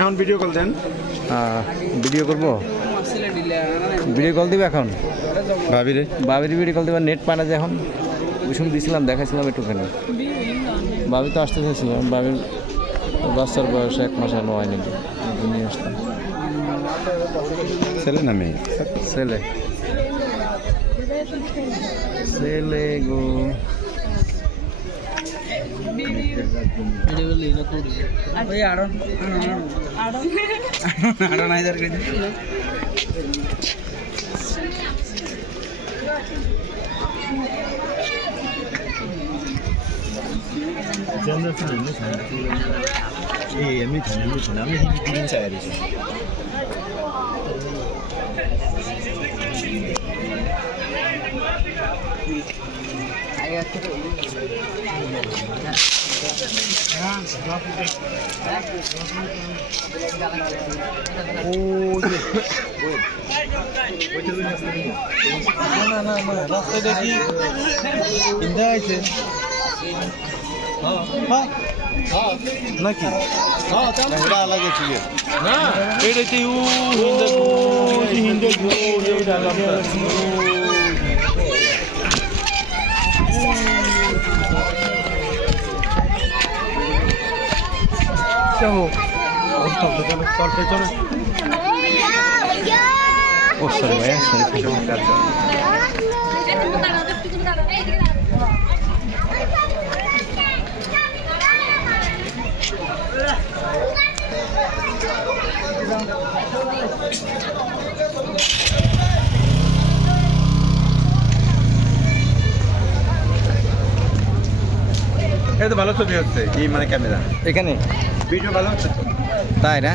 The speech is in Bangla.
এখন ভিডিও কল দেন। ভিডিও করবো, ভিডিও কল দিবে এখন ভাবিরে বাবির ভিডিও কল দিবে, নেট পায় না যে এখন। ওই সময় দিয়েছিলাম, দেখাইছিলাম একটুখানি। বাবি তো আসতে চাইছিলাম, বাবির বাচ্চার বয়স 1 মাস এখনো হয়নি, নিয়ে আসতাম। ছেলে না মেয়ে? ছেলে, ছেলে গো। নাকি আলাদা ছিল না এটাতে হিন্দে ও সরি ভাইয়া, সরি। এটা তো ভালো ছবি হচ্ছে, এই মানে ক্যামেরা এখানে ভিডিও ভালো হচ্ছে তো। তাই না?